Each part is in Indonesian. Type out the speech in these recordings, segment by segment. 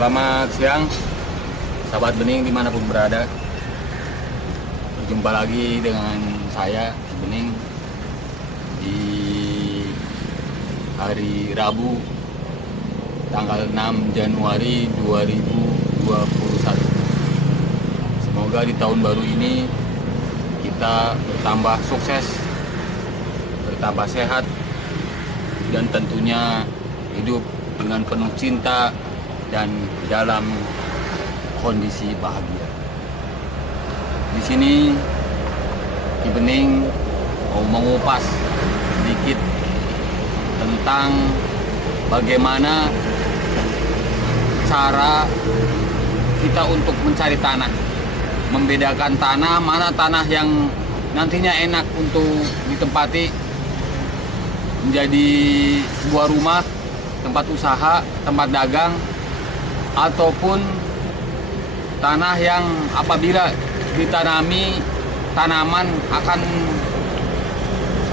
Selamat siang, sahabat bening dimanapun berada. Berjumpa lagi dengan saya, Bening, di hari Rabu, tanggal 6 Januari 2021. Semoga di tahun baru ini kita bertambah sukses, bertambah sehat, dan tentunya hidup dengan penuh cinta dan dalam kondisi bahagia. Di sini Ki Bening mau mengupas sedikit tentang bagaimana cara kita untuk mencari tanah, membedakan tanah mana tanah yang nantinya enak untuk ditempati menjadi sebuah rumah, tempat usaha, tempat dagang, ataupun tanah yang apabila ditanami tanaman akan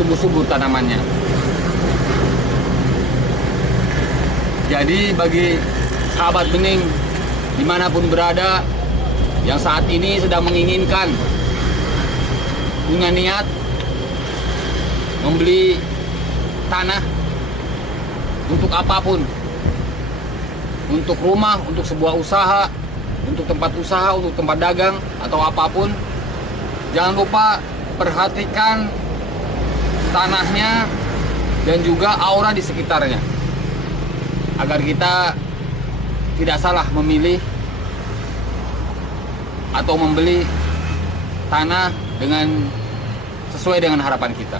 tumbuh subur tanamannya. Jadi bagi sahabat bening dimanapun berada yang saat ini sedang menginginkan, punya niat membeli tanah untuk apapun, untuk rumah, untuk sebuah usaha, untuk tempat usaha, untuk tempat dagang, atau apapun, jangan lupa perhatikan tanahnya dan juga aura di sekitarnya, agar kita tidak salah memilih atau membeli tanah sesuai dengan harapan kita.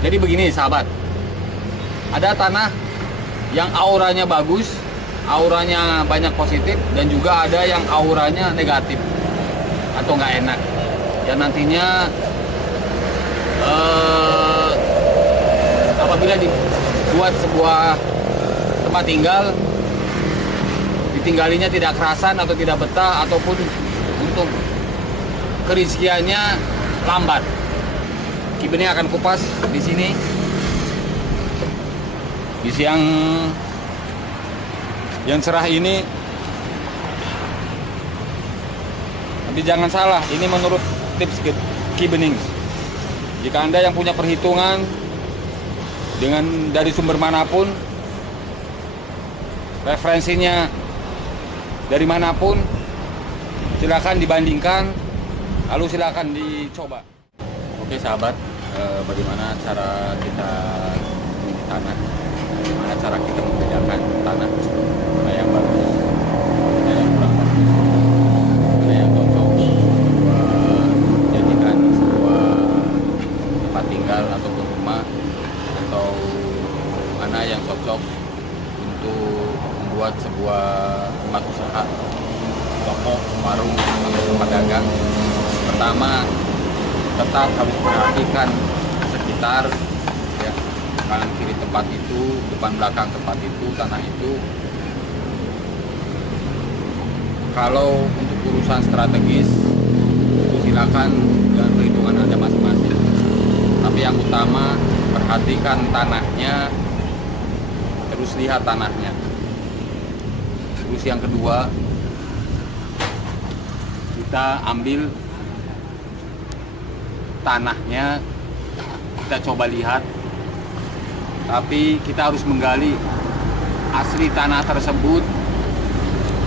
Jadi begini sahabat, ada tanah yang auranya bagus, auranya banyak positif, dan juga ada yang auranya negatif atau nggak enak, yang nantinya apabila dibuat sebuah tempat tinggal, ditinggalinya tidak kerasan atau tidak betah, ataupun untuk kerizkiannya lambat. Ki Bening akan kupas di sini di siang yang cerah ini. Tapi jangan salah, ini menurut tips Ki Bening. Jika Anda yang punya perhitungan dari sumber manapun, referensinya dari manapun, silakan dibandingkan, lalu silakan dicoba. Oke sahabat, bagaimana cara kita memilih tanah? Bagaimana cara kita membedakan tanah mana yang bagus, mana yang kurang bagus, mana yang cocok dijadikan sebuah tempat tinggal ataupun rumah, atau mana yang cocok untuk membuat sebuah tempat usaha, toko, warung, atau tempat dagang. Pertama, tetap harus perhatikan sekitar, ya, kanan kiri tempat itu, depan belakang tempat itu, tanah itu. Kalau untuk urusan strategis, itu silakan dengan perhitungan Anda masing-masing. Tapi yang utama, perhatikan tanahnya, terus lihat tanahnya. Terus yang kedua, kita ambil tanahnya, kita coba lihat, tapi kita harus menggali asli tanah tersebut.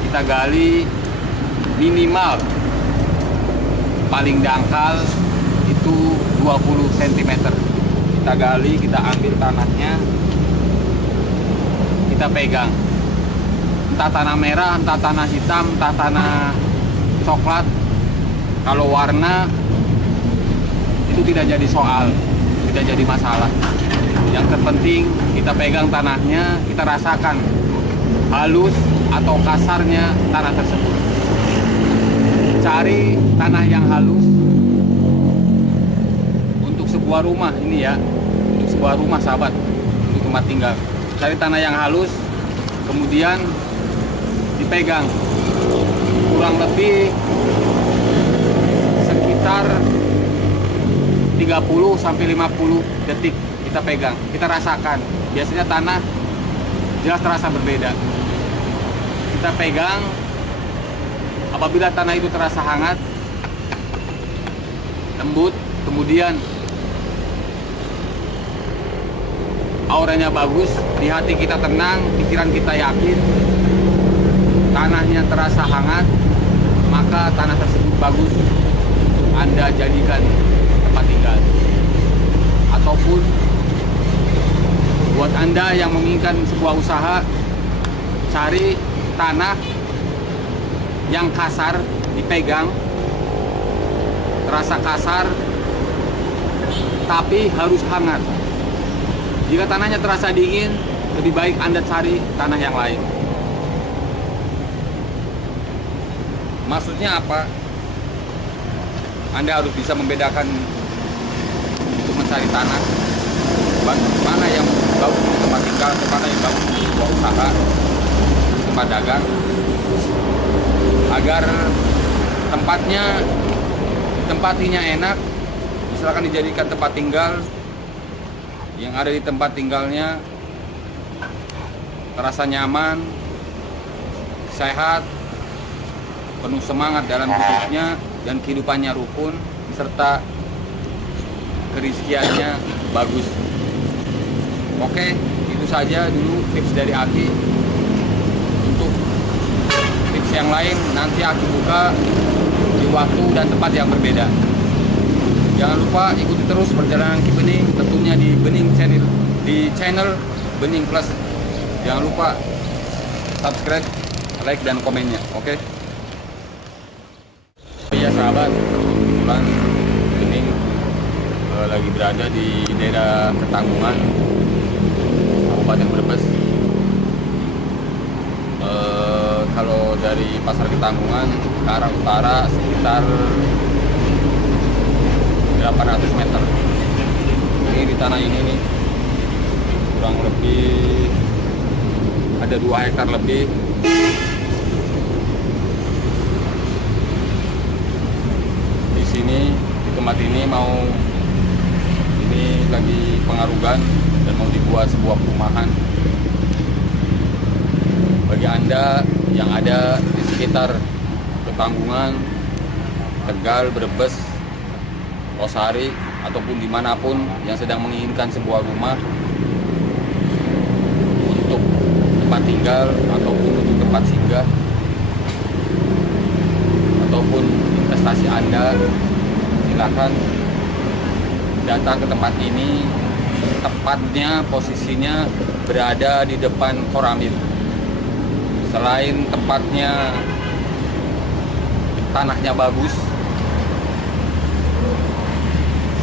Kita gali minimal paling dangkal itu 20 cm. Kita gali, kita ambil tanahnya, kita pegang, entah tanah merah, entah tanah hitam, entah tanah coklat. Kalau warna itu tidak jadi soal, tidak jadi masalah. Yang terpenting kita pegang tanahnya, kita rasakan halus atau kasarnya tanah tersebut. Cari tanah yang halus untuk sebuah rumah ini ya, untuk sebuah rumah sahabat, untuk tempat tinggal. Cari tanah yang halus, kemudian dipegang kurang lebih sekitar 30 sampai 50 detik kita pegang, kita rasakan. Biasanya tanah jelas terasa berbeda. kita pegang. Apabila tanah itu terasa hangat, lembut, kemudian auranya bagus, di hati kita tenang, pikiran kita yakin, tanahnya terasa hangat, maka tanah tersebut bagus untuk Anda jadikan tempat tinggal. Ataupun buat Anda yang menginginkan sebuah usaha, cari tanah yang kasar, dipegang, terasa kasar, tapi harus hangat. Jika tanahnya terasa dingin, lebih baik Anda cari tanah yang lain. Maksudnya apa? Anda harus bisa membedakan untuk mencari tanah mana yang bagus untuk tempat tinggal, mana yang bagus untuk sebuah usaha, tempat dagang, agar tempatinya enak, misalkan dijadikan tempat tinggal, yang ada di tempat tinggalnya terasa nyaman, sehat, penuh semangat dalam hidupnya, dan kehidupannya rukun, serta kerizkiannya bagus. Oke, itu saja dulu tips dari Aki. Untuk tips yang lain nanti Aki buka di waktu dan tempat yang berbeda. Jangan lupa ikuti terus perjalanan Ki Bening, tentunya di Bening Channel, di channel Bening Plus. Jangan lupa subscribe, like, dan komennya. Oke? Ya sahabat, kebetulan Bening lagi berada di daerah Ketanggungan, Kabupaten Brebes. Kalau dari Pasar Ketanggungan ke arah utara sekitar 800 meter. Ini di tanah ini nih kurang lebih ada 2 hektar lebih. Di sini, di tempat ini lagi pengarugan dan mau dibuat sebuah perumahan. Bagi Anda yang ada di sekitar Ketanggungan, Tegal, Brebes, Losari, ataupun dimanapun yang sedang menginginkan sebuah rumah untuk tempat tinggal ataupun untuk tempat singgah ataupun investasi Anda, silakan datang ke tempat ini. Tepatnya posisinya berada di depan Koramil. Selain tempatnya tanahnya bagus,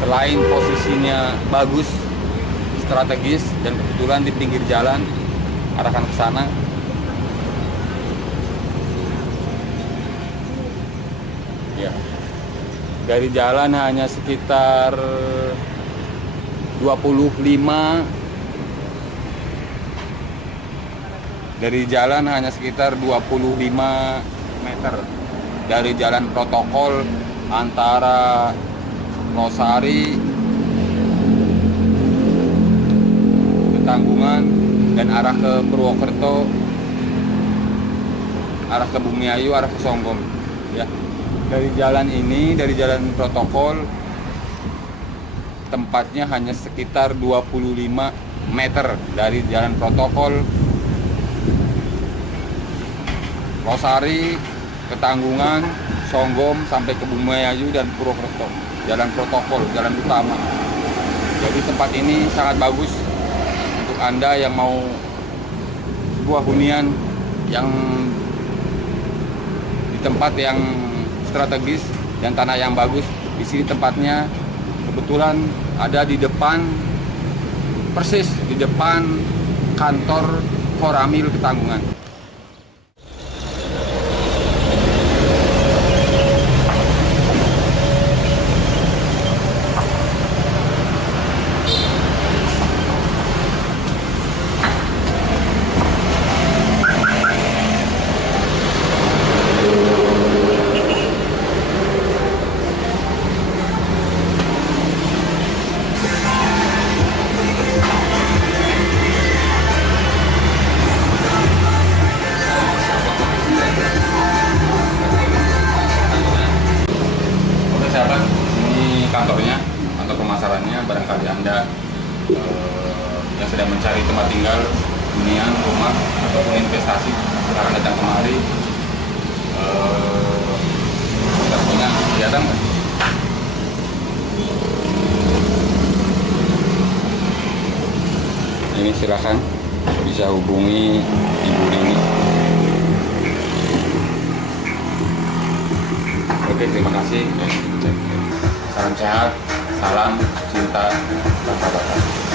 selain posisinya bagus, strategis, dan kebetulan di pinggir jalan, arahkan ke sana. Ya, dari jalan hanya sekitar 25 meter dari jalan protokol antara Losari, Ketanggungan, dan arah ke Purwokerto, arah ke Bumiayu, arah ke Songgom. Ya, dari jalan ini, dari jalan protokol, tempatnya hanya sekitar 25 meter dari jalan protokol Losari, Ketanggungan, Songgom, sampai ke Bumiayu dan Purwokerto. Jalan protokol, jalan utama. Jadi tempat ini sangat bagus untuk Anda yang mau sebuah hunian yang di tempat yang strategis dan tanah yang bagus. Di sini tempatnya kebetulan ada di depan, persis di depan kantor Koramil Ketanggungan. barangkali Anda yang sedang mencari tempat tinggal, hunian, rumah, ataupun investasi, silahkan datang kemari. Kita punya kegiatan nggak? Ini silahkan bisa hubungi Ibu Rini. Oke, terima kasih. Salam sehat, salam cinta, tanpa batas.